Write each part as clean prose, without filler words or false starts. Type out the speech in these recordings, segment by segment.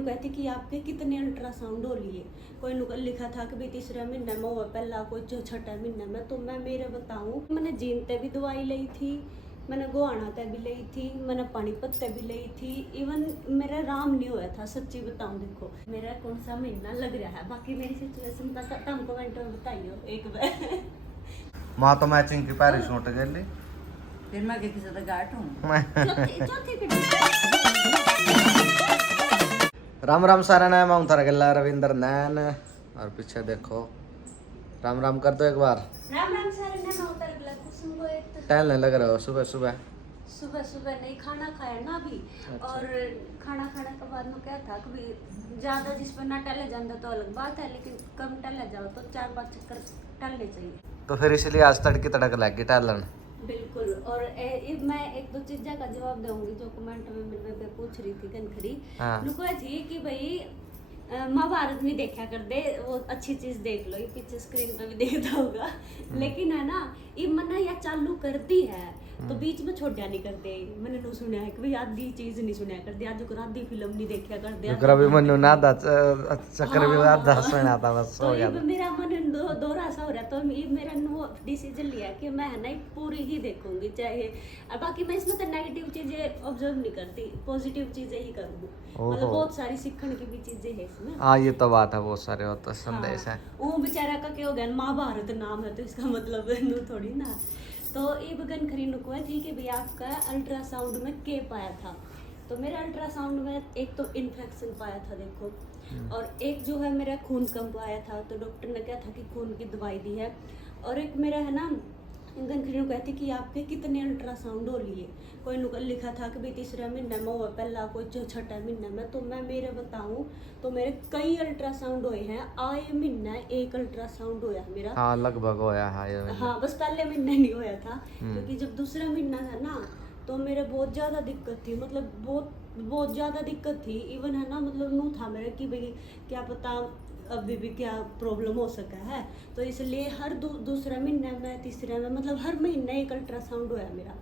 नु कहती कि आपके कितने अल्ट्रासाउंड हो लिए। कोई नु लिखा था कि भाई तीसरा महीना में हुआ पहला, कोई छठा महीना में। तो मैं मेरे बताऊं, मैंने जीन ते भी दवाई ली थी, मैंने गोहाना ते भी ली थी, मैंने पानीपत ते भी ली थी, इवन मेरा आराम नहीं हुआ था। सच्ची बताऊं, देखो मेरा कौन सा महीना लग रहा है। बाकी मेरी सिचुएशन तुम कमेंट में बताइयो एक बार। मां तो मैचिंग की पैरिस सूट गेली फिर मैं किसी से गाठ हूँ। राम राम सारा नाम आऊं थारा गल्ला रविंद्र नैन। और पीछे देखो, राम राम कर दो एक बार। राम राम सारे ने उतर गला कुसुम को एक तो टहलने लग रहे हो सुबह सुबह? सुबह सुबह नहीं, खाना खाया ना अभी। अच्छा। और खाना खाने के बाद में क्या था कि ज्यादा जिस पर ना टहले जाता तो अलग बात है, लेकिन कम टहले जाओ तो 4-5 चक्कर टहलने चाहिए। तो फिर इसलिए आज तड़की तड़क लगी टहलन। बिल्कुल। और मैं एक दो चीज़ों का जवाब दूंगी जो कमेंट में मेरे पे पूछ रही थी कनखरी। हाँ। नुको थी कि भाई महाभारत नहीं देखा कर दे, वो अच्छी चीज देख लो, ये पीछे स्क्रीन पे भी देखता होगा। लेकिन है ना, ये मना या चालू करती है तो बीच में छोड़ा नहीं कर दे। मैंने तो सुना है कि भाई आधी चीज नहीं सुना कर दे, आज आधी फिल्म नहीं देखा कर दे। रवि मनु ना दा चक्कर भी आधा सुना था बस तो हो गया। ये मेरा मन दोहरा सा हो रहा, तो ये मेरा नो डिसीजन लिया कि मैं है ना पूरी ही देखूंगी, चाहे बाकी मैं इसमें तो नेगेटिव चीजें ऑब्जर्व नहीं करती, पॉजिटिव चीजें ही करूंगी। मतलब बहुत सारी सीखने की भी चीजें है इसमें। हाँ ये तो बात है, बहुत सारे होता संदेश है। वो बेचारा का क्या हो गया, महाभारत नाम है तो इसका मतलब नो थोड़ी ना। तो ये बगन खरी नुको है थी कि भैया आपका अल्ट्रासाउंड में के पाया था। तो मेरा अल्ट्रासाउंड में एक तो इन्फेक्शन पाया था देखो, और एक जो है मेरा खून कम पाया था, तो डॉक्टर ने कहा था कि खून की दवाई दी है। और एक मेरा है ना गनखरी कहती कि आपके कितने अल्ट्रासाउंड हो लिए। कोई लिखा था कि भाई तीसरा महीना में हुआ पहला, कोई छठा महीना में। तो मैं मेरे बताऊं तो मेरे कई अल्ट्रासाउंड हुए हैं। आए महीना एक अल्ट्रासाउंड होया मेरा। हाँ लगभग होया है ये। हाँ बस पहले महीना नहीं होया था, क्योंकि जब दूसरा महीना था ना तो मेरे बहुत ज़्यादा दिक्कत थी, मतलब बहुत ज़्यादा दिक्कत थी। इवन है ना, मतलब नू था मेरा कि भाई क्या पता अभी भी क्या प्रॉब्लम हो सका है। तो इसलिए हर दूसरा महीना में, तीसरा में, मतलब हर महीने एक अल्ट्रासाउंड होया मेरा।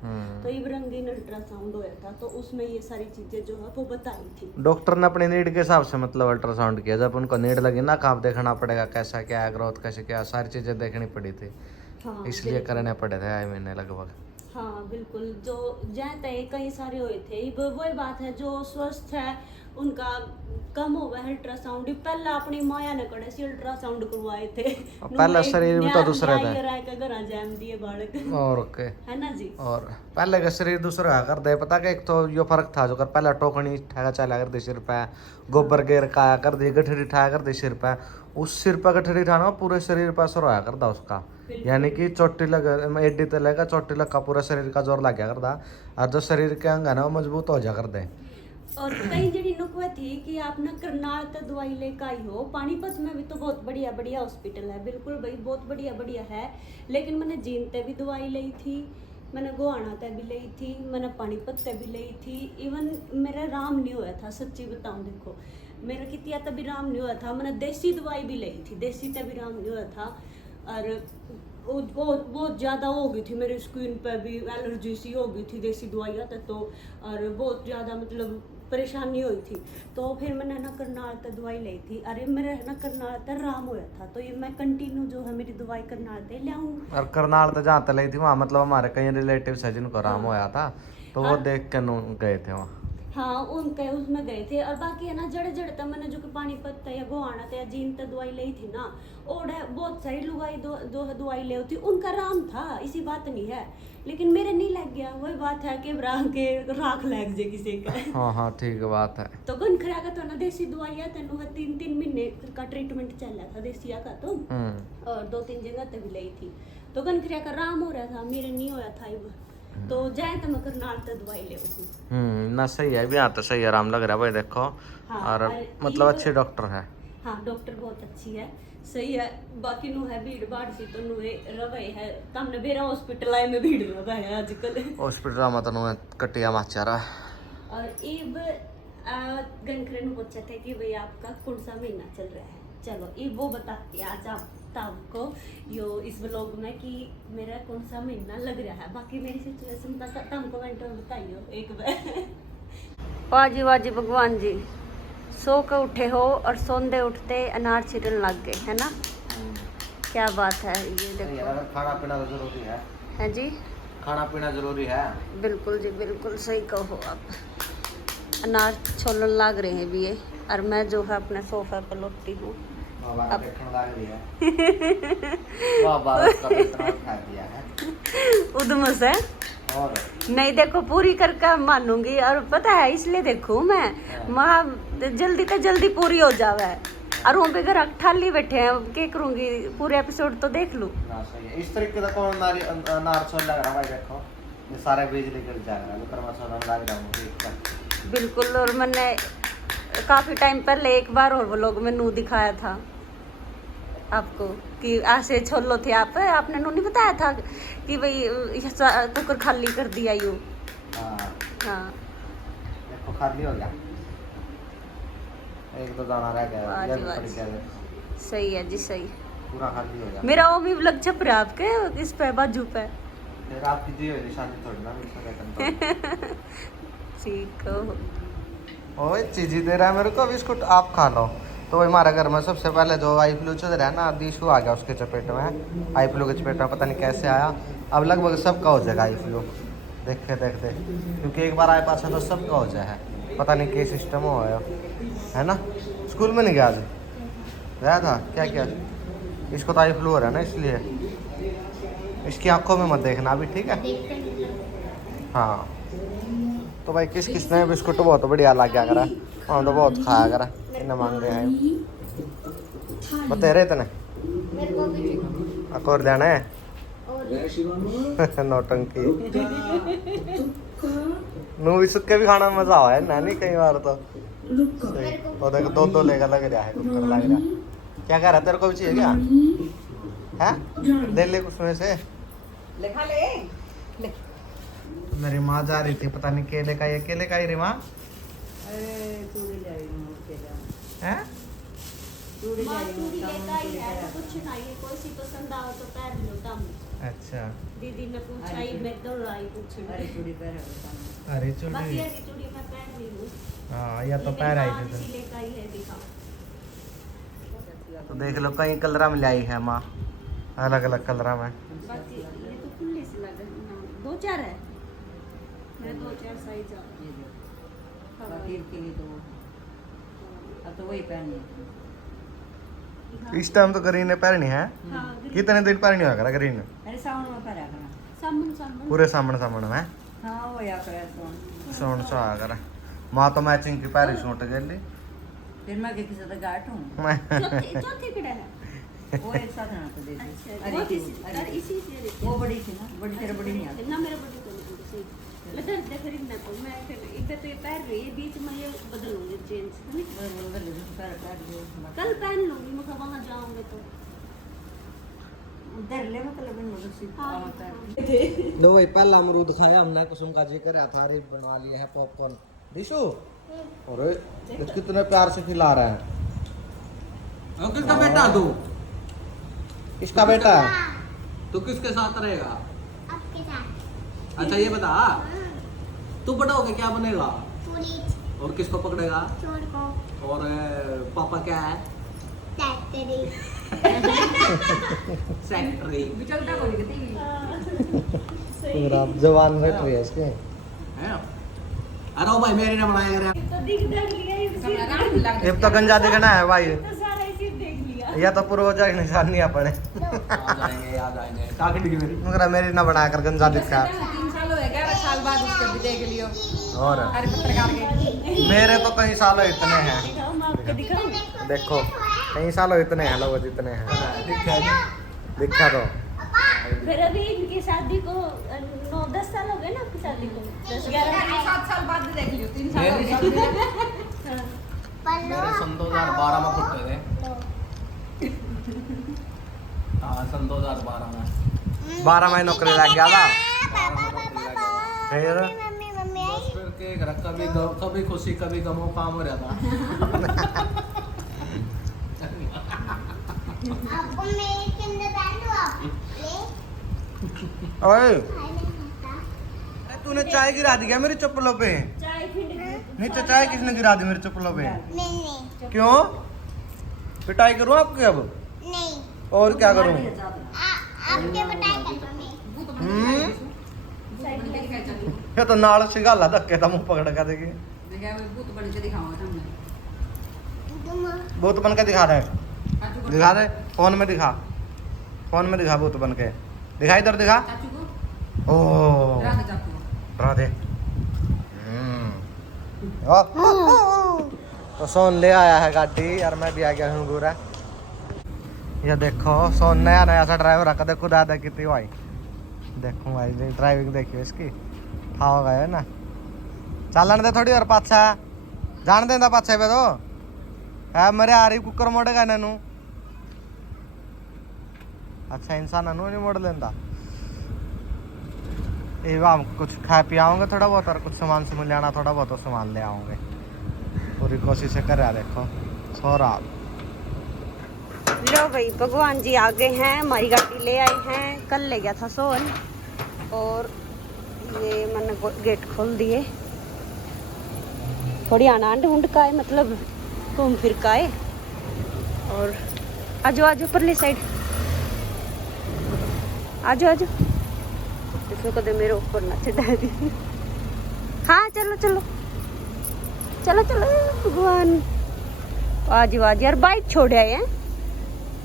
तो ये रंगीन अल्ट्रासाउंड होया था, तो उसमें ये सारी चीजें जो है वो बताई थी। डॉक्टर ने अपनी नीड के हिसाब से मतलब अल्ट्रासाउंड किया, जब उनको नीड लगी ना कहाँ देखना पड़ेगा, कैसा क्या है ग्रोथ, कैसे क्या, सारी चीजें देखनी पड़ी थी। हाँ, इसलिए करने पड़े थे 2 महीने लगभग। हाँ बिल्कुल। जो जाते कई सारे हुए थे, वही बात है जो स्वस्थ है उनका कम हो गया अल्ट्रासाउंड। पहला अपनी माया ने कड़े से अल्ट्रासाउंड करवाए थे। पहला शरीर भी तो दूसरा था और के है ना जी। और पहले का शरीर दूसरा कर दे, पता कि एक तो यो फर्क था जो कर पहला टोकनी ठेका चला कर दे सिर पे, गोबर गेर काया कर दे, गठरी ठाया कर दे सिर पे। उस सिर पे गठरी ठाना पूरे शरीर पर असर होया करता उसका, यानी कि चोटी लगा एडी तलेगा, चोटी लगा पूरा शरीर का जोर लग गया करता, और जो शरीर के अंग है ना वो मजबूत हो जा कर दे। और कई जड़ी नुकवा थी कि आप ना करनाल तक दवाई लेकर आई हो। पानीपत में भी तो बहुत बढ़िया बढ़िया हॉस्पिटल है, बिल्कुल भाई बहुत बढ़िया बढ़िया है। लेकिन मैंने जीन ते भी दवाई ली थी, मैंने गोहाना ते भी ली थी, मैंने पानीपत ते भी ली थी। इवन मेरा आराम नहीं हुआ था, सच्ची बताऊं। देखो मेरा कितिया तभी आराम नहीं हुआ था। मैंने देसी दवाई भी ली थी, देसी ते भी आराम नहीं हुआ था। और बहुत ज़्यादा हो गई थी मेरी स्किन पे भी, एलर्जी सी हो गई थी देसी दवाइयाँ तक तो। और बहुत ज़्यादा मतलब परेशानी हुई थी। तो फिर मैंने ना करनाल तक दवाई ली थी। अरे मेरा है ना करनाल तक आराम होया था, तो ये मैं कंटिन्यू जो है मेरी दवाई करनाल तक ले आऊँ। और करनाल तो जहाँ तक ली थी वहाँ मतलब हमारे कई रिलेटिव्स है जिनको आराम होया था, तो वो देख के गए थे वहाँ। हाँ उनके उसमें गए थे। और बाकी है ना जड़े जड़े तक मैंने जो कि पानीपत या गोहाना या जीन तक दवाई ली थी ना, और बहुत सारी लुगाई जो दवाई ले होती उनका आराम था, इसी बात नहीं है। लेकिन मेरे नहीं लग गया, वही बात है कि राख लग जाए किसी का। हाँ हाँ ठीक बात है। तो गन खरा का तो ना देसी दवाइयाँ तेन 3 महीने का ट्रीटमेंट चल रहा था देसिया का तो, और 2-3 जगह तक भी ली थी। तो गन खरा का आराम हो रहा था, मेरे नहीं होया था। तो जाए तो मैं करनाल तक दवाई ले ना सही है, भी यहाँ तो सही आराम लग रहा है भाई देखो। हाँ, और मतलब अच्छे डॉक्टर है। हाँ डॉक्टर बहुत अच्छी है, सही है। बाकी नु है भीड़ भाड़ सी तो नु रवे है तमने बेरा हॉस्पिटल आए में भीड़ रवा है आजकल हॉस्पिटल में तो कटिया माचारा। और इब गनखरे नु पूछा थे कि भाई आपका कौन सा महीना चल रहा है। चलो ये वो बताते आज आपको यो इस व्लॉग में कि मेरा कौन सा महीना लग रहा है। बाकी मेरी सिचुएशन तुम कमेंट में बताइयो एक बार। वाजी वाजी भगवान जी, सो के उठे हो और सोंदे उठते अनार छिटन लग गए, है ना? क्या बात है, ये देखो। खाना पीना तो जरूरी है जी, खाना पीना जरूरी है। बिल्कुल जी, बिल्कुल सही कहो आप। अनार छोलन लग रहे हैं भी ये, और मैं जो है अपने सोफे पर लौटती हूँ। अब देखने लग रही है। वाह बात का इतना खा दिया है उधम से और नहीं, देखो पूरी करके मानूंगी। और पता है इसलिए देखो मैं वहाँ जल्दी तो जल्दी पूरी हो जावे, और वहाँ पे घर ठाली बैठे हैं, क्या करूँगी, पूरे एपिसोड तो देख लूँ। ना सही है। इस तरीके का कौन नार छोल लग रहा है भाई, देखो ये सारे बिजली गिर जा रहा है, ऊपर मैं छोल लग रहा हूँ। बिल्कुल, और मैंने काफ़ी टाइम पहले एक बार और व्लॉग में नू दिखाया था आपको कि ऐसे छोलो थे आप, आपने नू नहीं बताया था कि भाई कुकर खाली कर दिया यूँ। हाँ देखो खाली हो गया, एक दो दाना रह गया, वाह ये जी भी वाह पड़ जी। गया, सही है जी, सही। पूरा खाली हो गया। मेरा वो भी व्लॉग छप रहा है आपके इस पे बाजू पे। फिर आपकी दी हुई निशानी थोड़ी ना मिल सके। ठीक हो। ओए चीजी दे रहा है मेरे को, बिस्कुट आप खा लो। तो हमारे घर में सबसे पहले जो आई फ्लू चल रहा है ना, दिशु आ गया उसके चपेट में। आई फ्लू के चपेट में पता नहीं कैसे आया, अब लगभग सबका हो जाएगा आई फ्लू, देखते देखते, क्योंकि एक बार आए पास है तो सबका हो जाए, पता नहीं क्या सिस्टम हो है ना। स्कूल में नहीं गया आज, गया था क्या क्या, इसको तो आई फ्लू हो रहा है ना, इसलिए इसकी आंखों में मत देखना अभी, ठीक है। हाँ तो भाई किस किसने बिस्कुट बहुत बढ़िया लग गया करा, हम तो बहुत खाया करा, इन्हें मांग रहे हैं बता रहे इतने और देना है नौटंकी। नू भी सुक्के भी खाना में मजा आवा है ना, नहीं कई बार तो सही। तो देखो दो दो लेगा लग रहा है, कुकर लग रहा है। क्या कह रहा है, तेरे को भी चाहिए क्या है, दे ले कुछ में से। लिखा ले मेरी माँ जा रही थी, पता नहीं केले का ये केले का ही रे माँ अरे चूड़ी ले आई हूँ के जा है। चूड़ी ले माँ आई हूँ चूड़ी काम लेकर आई चूड़ी है, करा तो कुछ नहीं, कोई सी पसंद आओ तो पहन लो दम। अच्छा दीदी ने पूछा अरे ही, मैं दौड़ आई अरे पूछने। चूड़ी पहरा होता अरे बाकी चूड़ी, ये चूड़ी मैं पहन ली हूँ। हाँ या तो ये पैर आई मेरी माँ थी इसी लेकर आई है, दिखाओ। तो देख लो कई कलरा में लाई है माँ, अलग अलग कलरा में। बाकी ये तो खुले से लगा है, दो चार है, मेरे दो चार साइज आ। ये देखो तीर के लिए तो अब तो वही पहनी है। इस टाइम तो ग्रीन ने पहनी है, हाँ, कितने दिन पहनी होगा ग्रीन, अरे सावन में पहरा करा सामन सामन। पूरे सामने सामने में हाँ वो या करे सोन सोन सा आ कर माँ तो मैचिंग की पैरी सूट गई। फिर मैं किसी से गांठ हूँ मैं चौथी किड़ा है। वो एक साथ ना तो दे दी अच्छा, अरे वो की किसी और इसी से रहती वो है। बड़ी थी ना बड़ी तेरा बड़ी नहीं आती ना मेरा बड़ी तो नहीं सही। मैं दर्द देख रही ना, तो मैं फिर इधर तो ये पैर रही है, बीच में ये बदलूंगी चेंज, है ना? मैं बोल रही हूँ पैर काट दो कल पहन लूंगी, मतलब वहाँ जाऊंगे तो। उधर ले मतलब इन लोगों से हाँ, पैर लो भाई पहला अमरूद खाया हमने, कुसुम का जिक्र है था, अरे बना लिया है पॉपकॉर्न। दिशु अरे कुछ कितने प्यार से खिला रहा है। किसका बेटा तू किसका बेटा है? तू किसके साथ रहेगा? आपके साथ अच्छा ये बता, तू बड़ा होके क्या बनेगा पुलिस और किसको पकड़ेगा? चोर को और पापा क्या है? फैक्ट्री सेक्रेटरी पूरा जवान बैठ रही है इसके। है। अरे ओ भाई मेरी ना बनाया करे। तो दिख देख लिया ये अब तो गंजा दिखना है भाई, तो सारा इसी देख लिया। या तो पूर्वजा की निशानी अपने। याद आएंगे काकी डिगी मेरी। मगर मेरी ना बना कर गंजा दिखा। 3 साल हो गए 11 साल बाद उसको भी देख लियो और अरे पत्रकार के मेरे तो कई सालों इतने हैं, दिखाओ, मैं आपको दिखाऊं। देखो कई सालों इतने हैं लोग, जितने हैं दिखा दो। फिर अभी इनकी शादी को 9-10 साल हो गए ना, आपकी शादी को 10-11 साल बाद देख लियो 3 साल हो मेरी गए शादी मेरे सन 2012 में फुटे थे। हाँ सन 2012 में 12 महीनों नौकरी लग गया था। फिर मम्मी मम्मी बस फिर के घर कभी खुशी कभी गम काम हो रहा था। आपको मेरे के अंदर डाल दो आप ले ओए खाने खाता तूने चाय गिरा दी क्या मेरी चप्पलों पे? चाय फिर नीचे चाय किसने गिरा दी मेरे चप्पलों पे? नहीं क्यों? पिटाई करूँ आपकी अब? नहीं और क्या करूँ? आपके बताए करूँगा मैं ये तो नाल सिगाला धक्के था मुंह पकड़ कर देगी। भूत बन के दिखा रहे, दिखा रहे फोन में दिखा, फोन में दिखा भूत बन के, दिखा इधर दिखा। ओ राधे। तो सोन ले आया है गाड़ी और मैं भी आ गया हूँ पूरा। ये देखो सोन नया नया सा ड्राइवर आकर देखो दादा कितनी भाई, देखो भाई ड्राइविंग देखियो इसकी, ठाव गए ना। चलन दे थोड़ी और पाछा जान देंदा पाछे पे तो है मेरे आ रही कुकर मोड़ेगा ननू। अच्छा इंसान ननू नहीं मोड़ लेंदा। ये हम कुछ खा पी आओगे थोड़ा बहुत और कुछ सामान से ले आना थोड़ा बहुत सामान ले आओगे, पूरी कोशिश कर रहा। देखो सो रहा। लो भाई भगवान जी आ गए हैं, हमारी गाड़ी ले आए हैं। कल ले गया था सोन और ये मैंने गेट खोल दिए। थोड़ी आना ढूंढ का है, मतलब घूम फिर का है। और आजो आजो परली साइड आजो आजो, इसको कदे मेरे ऊपर ना चढ़ा दी। हाँ चलो चलो चलो चलो भगवान। आज यार बाइक छोड़े आए हैं,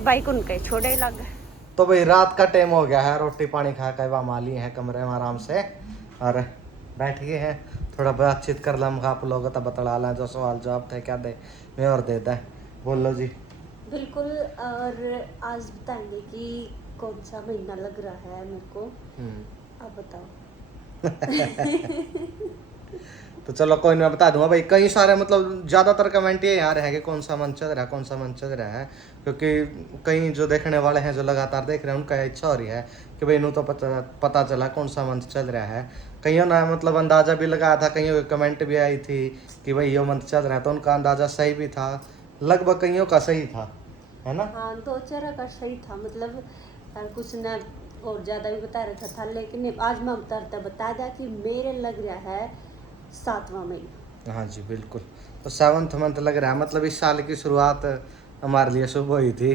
बाइक उनके छोड़े ही लग। तो भाई रात का टाइम हो गया है, रोटी पानी खा कर वहाँ माली है कमरे में आराम से और बैठ गए हैं। थोड़ा बातचीत कर लम आप लोग तब बतला लें जो सवाल जवाब थे क्या दे मैं और देता है। बोलो जी। बिल्कुल। और आज बताएंगे कि कौन सा महीना लग रहा है मेरे को, आप बताओ। तो चलो कोई नहीं बता दूंगा भाई। कई सारे मतलब ज़्यादातर कमेंट ये आ रहे हैं कि कौन सा मन चल रहा है, कौन सा मन चल रहा है, क्योंकि कई जो देखने वाले हैं जो लगातार देख रहे हैं उनका इच्छा हो रही है कि भाई इन्हों तो पता चला कौन सा मंथ चल रहा है। कईयों ने मतलब अंदाज़ा भी लगाया था, कईयों की कमेंट भी आई थी कि भाई ये मंथ चल रहा है, तो उनका अंदाज़ा सही भी था, लगभग कईयों का सही था, है ना। हाँ दो चार का सही था, मतलब कुछ ने और ज़्यादा भी बता रखा था, लेकिन आज मैं बता दा कि मेरे लग रहा है 7वां महीना। हाँ जी बिल्कुल। तो 7th मंथ लग रहा है, मतलब इस साल की शुरुआत हमारे लिए शुभ हुई थी।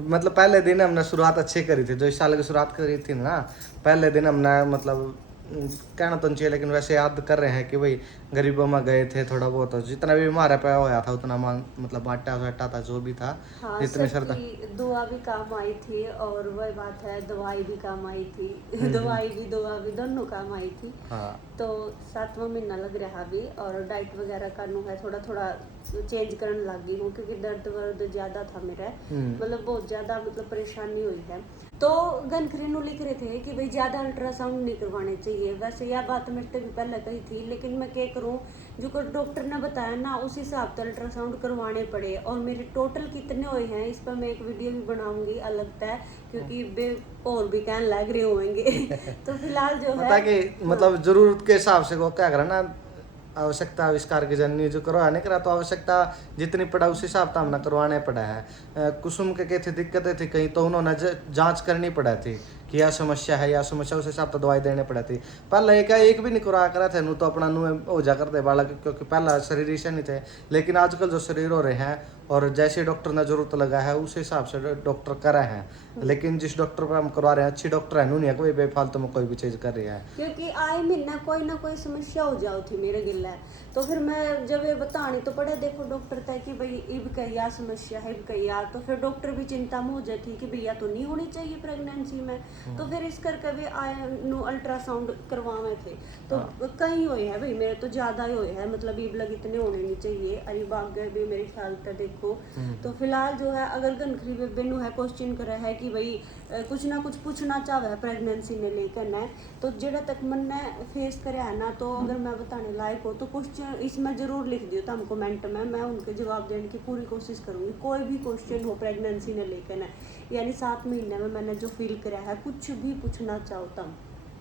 मतलब पहले दिन हमने शुरुआत अच्छी करी थी, जो इस साल की शुरुआत करी थी ना, पहले दिन हमने मतलब कहना तो नहीं चाहिए लेकिन वैसे याद कर रहे हैं कि भाई गरीबों में गए थे, थोड़ा बहुत जितना भी हमारे पे होया था उतना मतलब बांटा वाटा था जो भी था। हाँ, इतनी श्रद्धा दुआ भी काम आई थी और वह बात है दवाई भी काम आई थी। दवाई भी दुआ भी दोनों काम आई थी। हाँ। तो 7वां महीना लग रहा अभी, और डाइट वगैरह करना है, थोड़ा थोड़ा चेंज करने लगी हूँ क्योंकि दर्द वर्द ज़्यादा था मेरा, मतलब बहुत ज़्यादा मतलब परेशानी हुई है। तो गनखरीनू लिख रहे थे कि भाई ज़्यादा अल्ट्रासाउंड नहीं करवाने चाहिए। वैसे यह बात मेरे से भी पहले कही थी, लेकिन मैं क्या करूँ, जो डॉक्टर ने बताया ना उस हिसाब से अल्ट्रासाउंड करवाने पड़े। और मेरे टोटल कितने हुए हैं इस पर मैं एक वीडियो भी बनाऊंगी अलग है, क्योंकि और भी कहने लग रहे होंगे। तो फिलहाल जो है कि मतलब जरूरत के हिसाब से वो क्या करा ना, आवश्यकता आविष्कार की जननी जो करवाने करा, तो आवश्यकता जितनी पड़ा उस हिसाब से हमने करवाने पड़ा है। कुसुम के थी दिक्कतें थी कहीं, तो उन्होंने जांच करनी पड़ा थी कि यह समस्या है या समस्या, उस हिसाब से दवाई देने पड़ा थी। पहले एक भी नहीं करवा करा थे नू तो अपना नू हो जा करते बालक, क्योंकि पहला शरीर ऐसे नहीं थे। लेकिन आजकल जो शरीर हो रहे हैं और जैसे डॉक्टर ने जरूरत लगा है उस हिसाब से डॉक्टर कर रहे हैं। लेकिन जिस डॉक्टर पर हम करवा रहे हैं अच्छी डॉक्टर है, नहीं है कोई बेफालतू में कोई भी चीज़ कर रही है, क्योंकि आए महीना कोई ना कोई समस्या हो जाओ थी मेरे गिला। तो फिर मैं जब ये बतानी तो पड़े देखो डॉक्टर तय कि भाई इब कहिया समस्या है, इब कहिया, तो फिर डॉक्टर भी चिंता में हो जाती कि भैया तो नहीं होनी चाहिए प्रेगनेंसी में। तो फिर इस करके भी आए नु अल्ट्रासाउंड करवाए थे, तो कहीं हुए है भाई मेरे तो ज़्यादा ही हुए है, मतलब इब लग इतने होने नहीं चाहिए। अरे बाग गए भी मेरे ख्याल तक देखो। तो फिलहाल जो है अगर गनखरी बेबे नु है क्वेश्चन करे है कि भाई कुछ ना कुछ पूछना चाहे प्रेगनेंसी ने लेकर न, तो जेड़ा तक मन ने फेस कराया है ना, तो अगर मैं बताने लायक हो तो क्वेश्चन इसमें जरूर लिख दियो तुम कमेंट में, मैं उनके जवाब देने की पूरी कोशिश करूँगी। कोई भी क्वेश्चन हो प्रेगनेंसी ने लेकर न, यानी 7 महीने में मैंने जो फील कराया है, कुछ भी पूछना चाहो तुम।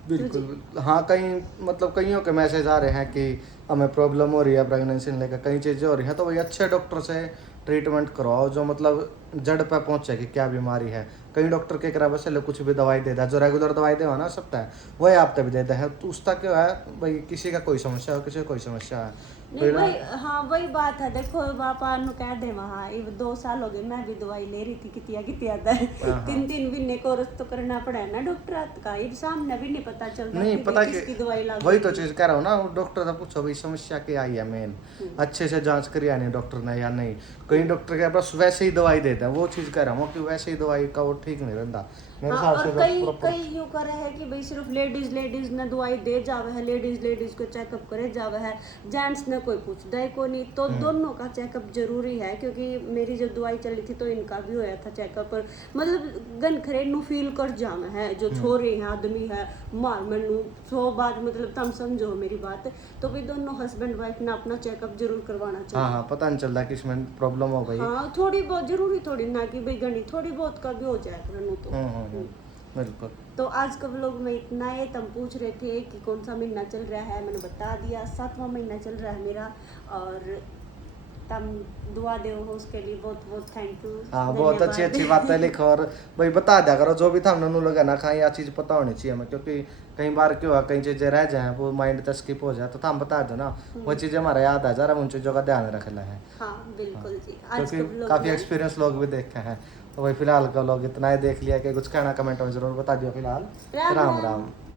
बिल्कुल। हाँ कहीं मतलब कईयों के मैसेज आ रहे हैं कि हमें प्रॉब्लम हो रही है प्रेगनेंसी लेकर, कई चीज़ें हो रही हैं, तो वही अच्छे डॉक्टर से ट्रीटमेंट करवाओ जो मतलब जड़ पे पहुँचे कि क्या बीमारी है। कई डॉक्टर के करा बस कुछ भी दवाई देता है, जो रेगुलर दवाई दे ना सकता है वही आप तभी देता है, तो उसका क्या है भाई किसी का कोई समस्या हो, किसी का कोई समस्या है, नहीं वही, हाँ वही बात है। देखो पापा नु कह दे वहाँ 2 साल हो गए मैं भी दवाई ले रही थी कितिया था। 3 महीने कोर्स तो करना पड़ा है ना डॉक्टर का, ये सामने भी नहीं पता चलता नहीं कि पता किसकी दवाई लागू। वही तो चीज कह रहा हूँ ना, डॉक्टर से पूछो भाई समस्या क्या आई है मेन, अच्छे से जांच करी है नहीं डॉक्टर ने या नहीं। कई डॉक्टर के बस वैसे ही दवाई देते हैं, वो चीज कह रहा हूँ कि वैसे ही दवाई का वो ठीक नहीं रहता मेरे हाँ, हिसाब और से। कई यूँ करे है कि भाई सिर्फ लेडीज ने दवाई दे जावे है, लेडीज को चेकअप करे जावे है, जेंट्स ने कोई पूछता है को नहीं। तो दोनों का चेकअप जरूरी है, क्योंकि मेरी जब दवाई चली थी तो इनका भी होया था चेकअप। मतलब गन खरे नु फील कर जावे है, जो छोरे हैं आदमी है मार मैनू 100 बात, मतलब तुम समझो मेरी बात। तो भाई दोनों हस्बैंड वाइफ ने अपना चेकअप जरूर करवाना चाहिए। हाँ पता नहीं चलता कि इसमें प्रॉब्लम हो गई। हाँ थोड़ी बहुत जरूरी, थोड़ी ना कि भाई गणी, थोड़ी बहुत का भी हो जाएगा तो। बिल्कुल। तो आज का व्लॉग में इतना है। तुम पूछ रहे थे कि कौन सा महीना चल रहा है, मैंने बता दिया 7वां महीना चल रहा है मेरा। और तुम दुआ दे हो उसके लिए बहुत बहुत थैंक यू। हाँ बहुत अच्छी बातें लिखो और भाई बता दिया करो जो भी था हमने लगा ना कहीं यह चीज़ पता होनी चाहिए हमें, क्योंकि कई बार क्यों है कई चीज़ें रह जाए वो माइंड तक स्किप हो जाए, तो हम बता दो ना वो चीज़ें हमारा याद आ जाए, हम उन चीज़ों का ध्यान रख ले है। हाँ बिल्कुल जी। आज का क्योंकि व्लॉग काफ़ी एक्सपीरियंस लोग भी देखे हैं, तो वही फिलहाल का लोग इतना ही देख लिया कि कुछ कहना कमेंट में जरूर बता दियो। फिलहाल राम राम राम। राम।